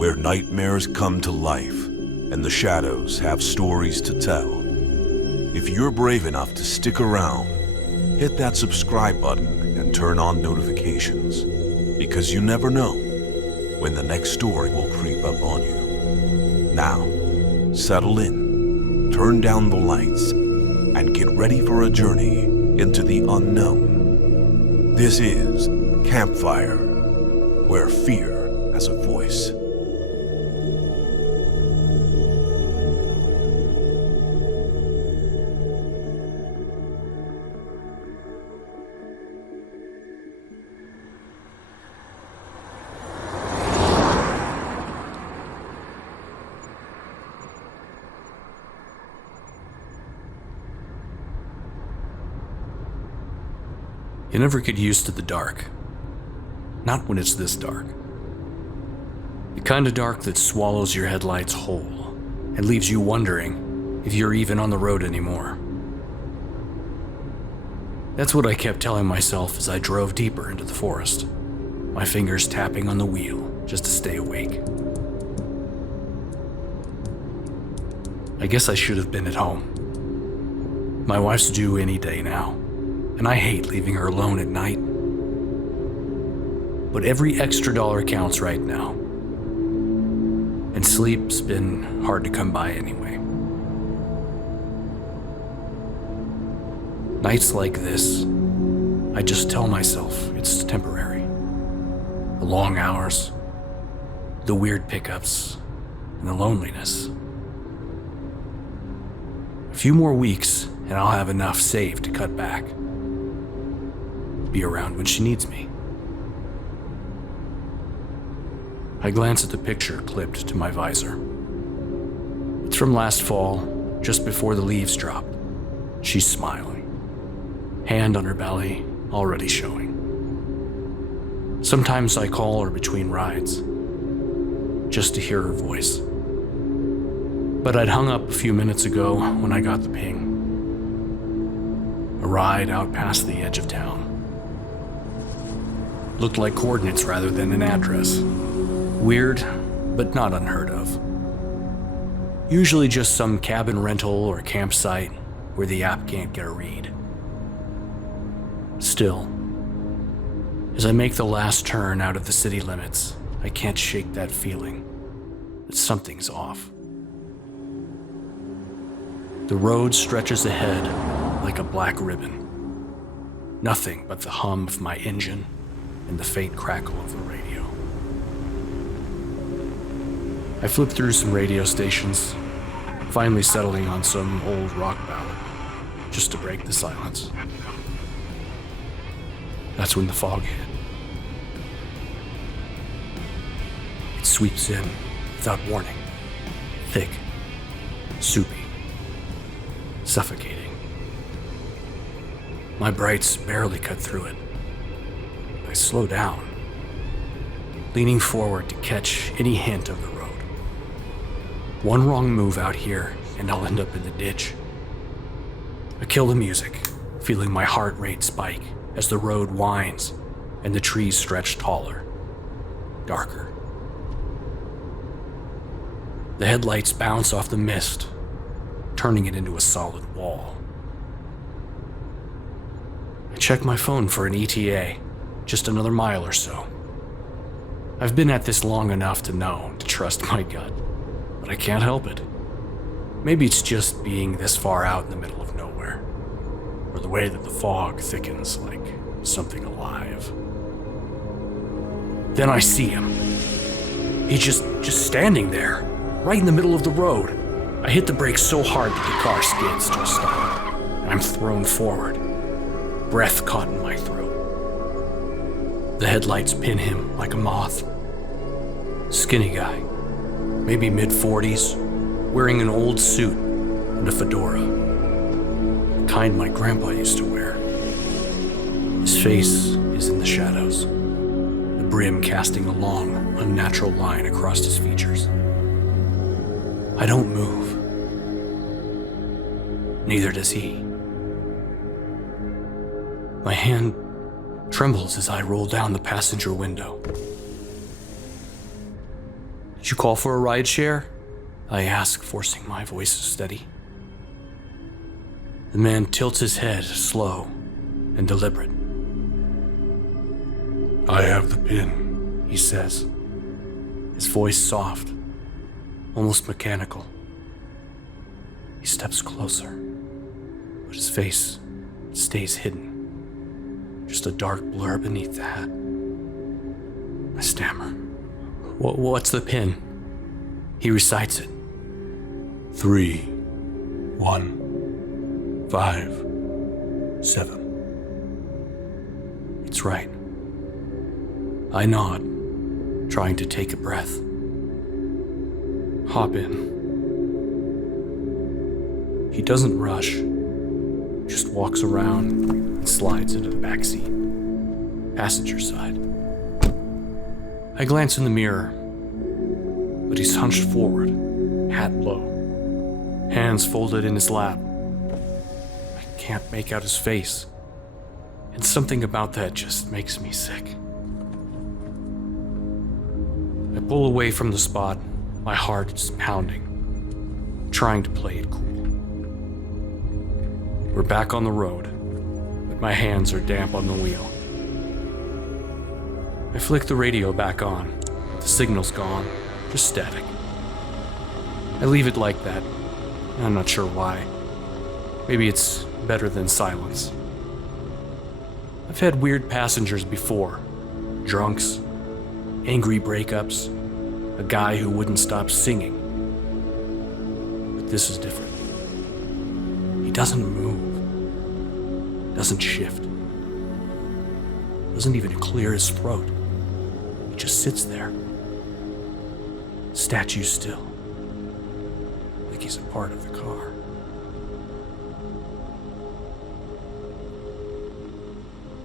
where nightmares come to life and the shadows have stories to tell. If you're brave enough to stick around, hit that subscribe button and turn on notifications, because you never know when the next story will creep up on you. Now, settle in, turn down the lights, and get ready for a journey into the unknown. This is Campfire, where fear has a voice. You never get used to the dark. Not when it's this dark. The kind of dark that swallows your headlights whole and leaves you wondering if you're even on the road anymore. That's what I kept telling myself as I drove deeper into the forest, my fingers tapping on the wheel just to stay awake. I guess I should have been at home. My wife's due any day now, and I hate leaving her alone at night. But every extra dollar counts right now. And sleep's been hard to come by anyway. Nights like this, I just tell myself it's temporary. The long hours, the weird pickups, and the loneliness. A few more weeks, and I'll have enough saved to cut back. Be around when she needs me. I glance at the picture clipped to my visor. It's from last fall, just before the leaves dropped. She's smiling, hand on her belly, already showing. Sometimes I call her between rides, just to hear her voice. But I'd hung up a few minutes ago when I got the ping. A ride out past the edge of town. Looked like coordinates rather than an address. Weird, but not unheard of. Usually just some cabin rental or campsite where the app can't get a read. Still, as I make the last turn out of the city limits, I can't shake that feeling that something's off. The road stretches ahead like a black ribbon. Nothing but the hum of my engine and the faint crackle of the radio. I flip through some radio stations, finally settling on some old rock ballad, just to break the silence. That's when the fog hit. It sweeps in without warning, thick, soupy, suffocating. My brights barely cut through it. I slow down, leaning forward to catch any hint of the road. One wrong move out here and I'll end up in the ditch. I kill the music, feeling my heart rate spike as the road winds and the trees stretch taller, darker. The headlights bounce off the mist, turning it into a solid wall. I check my phone for an ETA. Just another mile or so. I've been at this long enough to know to trust my gut, but I can't help it. Maybe it's just being this far out in the middle of nowhere, or the way that the fog thickens like something alive. Then I see him. He's just standing there, right in the middle of the road. I hit the brakes so hard that the car skids to a stop, and I'm thrown forward, breath caught in my throat. The headlights pin him like a moth. Skinny guy, maybe mid-40s, wearing an old suit and a fedora. The kind my grandpa used to wear. His face is in the shadows, the brim casting a long, unnatural line across his features. I don't move. Neither does he. My hand trembles as I roll down the passenger window. Did you call for a rideshare? I ask, forcing my voice steady. The man tilts his head, slow and deliberate. I have the pin, He says, his voice soft, almost mechanical. He steps closer, but his face stays hidden, just a dark blur beneath the hat. I stammer. What's the pin? He recites it. 3, 1, 5, 7. It's right. I nod, trying to take a breath. Hop in. He doesn't rush, just walks around and slides into the back seat, passenger side. I glance in the mirror, but he's hunched forward, hat low, hands folded in his lap. I can't make out his face, and something about that just makes me sick. I pull away from the spot, my heart is pounding, trying to play it cool. We're back on the road, but my hands are damp on the wheel. I flick the radio back on. The signal's gone, just static. I leave it like that. I'm not sure why. Maybe it's better than silence. I've had weird passengers before. Drunks, angry breakups, a guy who wouldn't stop singing. But this is different. He doesn't move, doesn't shift, doesn't even clear his throat. He just sits there, statue still, like he's a part of the car.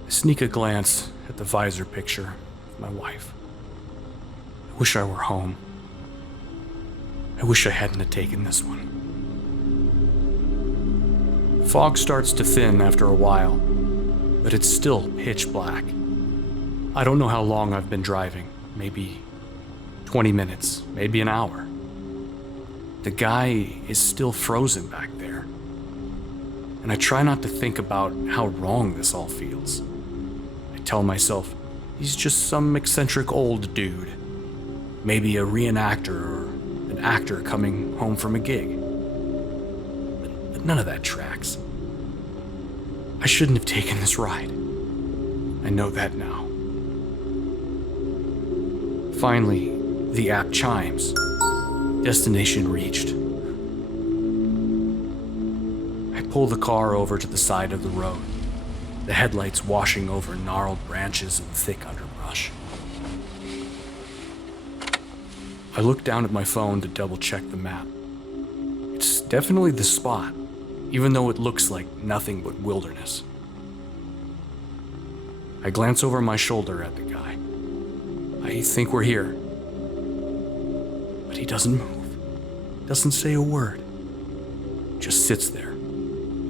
I sneak a glance at the visor picture of my wife. I wish I were home. I wish I hadn't have taken this one. Fog starts to thin after a while, but it's still pitch black. I don't know how long I've been driving, maybe 20 minutes, maybe an hour. The guy is still frozen back there, and I try not to think about how wrong this all feels. I tell myself he's just some eccentric old dude, maybe a reenactor or an actor coming home from a gig. But none of that tracks. I shouldn't have taken this ride. I know that now. Finally, the app chimes. Destination reached. I pull the car over to the side of the road, the headlights washing over gnarled branches and thick underbrush. I look down at my phone to double-check the map. It's definitely the spot, even though it looks like nothing but wilderness. I glance over my shoulder at the guy. I think we're here. But he doesn't move, doesn't say a word. Just sits there,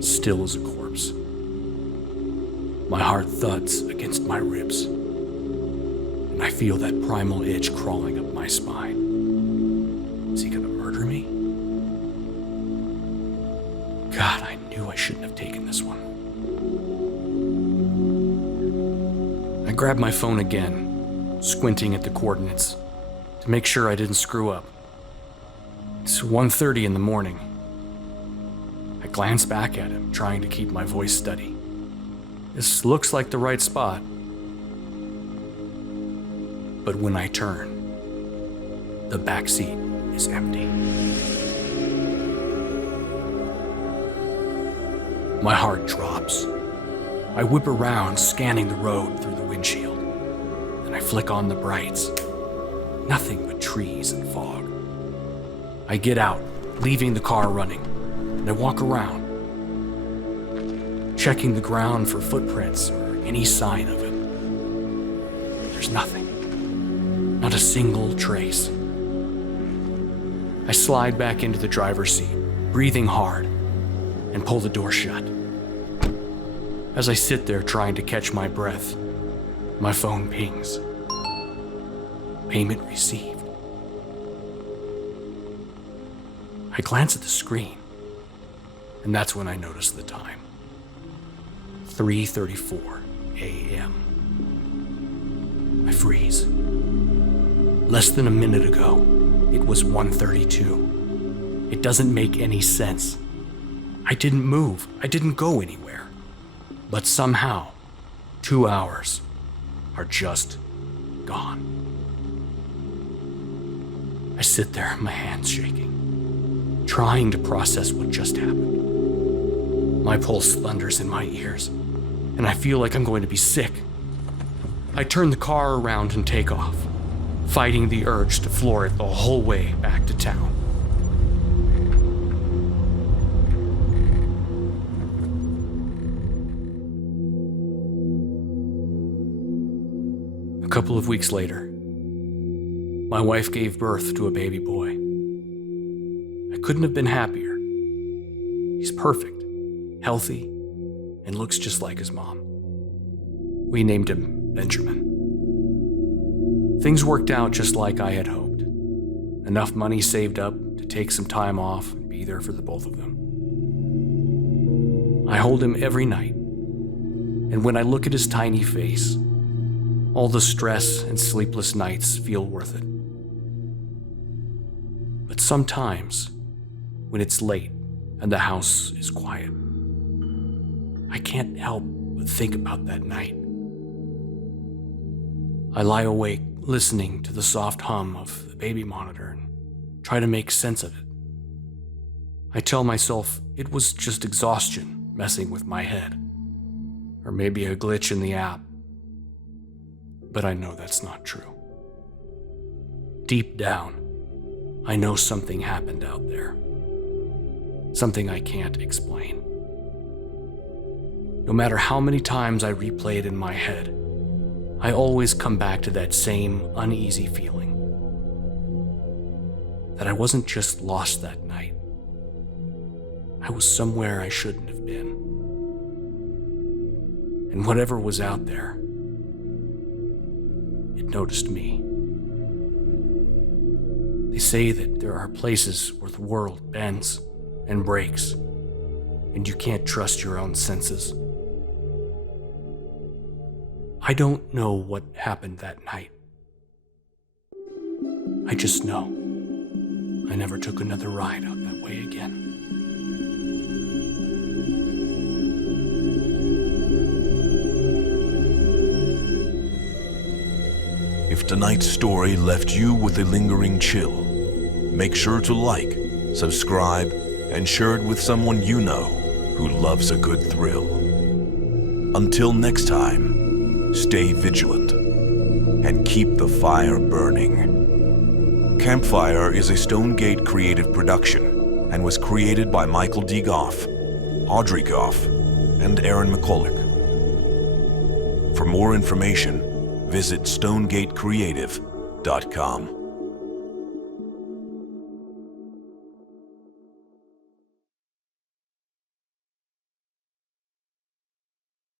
still as a corpse. My heart thuds against my ribs, and I feel that primal itch crawling up my spine. Is he gonna murder me? God, I knew I shouldn't have taken this one. I grab my phone again, squinting at the coordinates to make sure I didn't screw up. It's 1:30 in the morning. I glance back at him, trying to keep my voice steady. This looks like the right spot. But when I turn, the back seat is empty. My heart drops. I whip around, scanning the road through the windshield. Then I flick on the brights. Nothing but trees and fog. I get out, leaving the car running, and I walk around, checking the ground for footprints or any sign of it. There's nothing. Not a single trace. I slide back into the driver's seat, breathing hard, and pull the door shut. As I sit there trying to catch my breath, my phone pings. Payment received. I glance at the screen, and that's when I notice the time. 3:34 a.m. I freeze. Less than a minute ago, it was 1:32. It doesn't make any sense. I didn't move. I didn't go anywhere. But somehow, 2 hours are just gone. I sit there, my hands shaking, trying to process what just happened. My pulse thunders in my ears, and I feel like I'm going to be sick. I turn the car around and take off, fighting the urge to floor it the whole way back to town. A couple of weeks later, my wife gave birth to a baby boy. I couldn't have been happier. He's perfect, healthy, and looks just like his mom. We named him Benjamin. Things worked out just like I had hoped. Enough money saved up to take some time off and be there for the both of them. I hold him every night, and when I look at his tiny face, all the stress and sleepless nights feel worth it. But sometimes, when it's late and the house is quiet, I can't help but think about that night. I lie awake listening to the soft hum of the baby monitor and try to make sense of it. I tell myself it was just exhaustion messing with my head, or maybe a glitch in the app. But I know that's not true. Deep down, I know something happened out there. Something I can't explain. No matter how many times I replay it in my head, I always come back to that same uneasy feeling. That I wasn't just lost that night. I was somewhere I shouldn't have been. And whatever was out there, it noticed me. They say that there are places where the world bends and breaks, and you can't trust your own senses. I don't know what happened that night. I just know I never took another ride out that way again. If tonight's story left you with a lingering chill, make sure to like, subscribe, and share it with someone you know who loves a good thrill. Until next time, stay vigilant and keep the fire burning. Campfire is a Stonegate creative production and was created by Michael D. Goff, Audrey Goff, and Aaron McCulloch. For more information, visit stonegatecreative.com.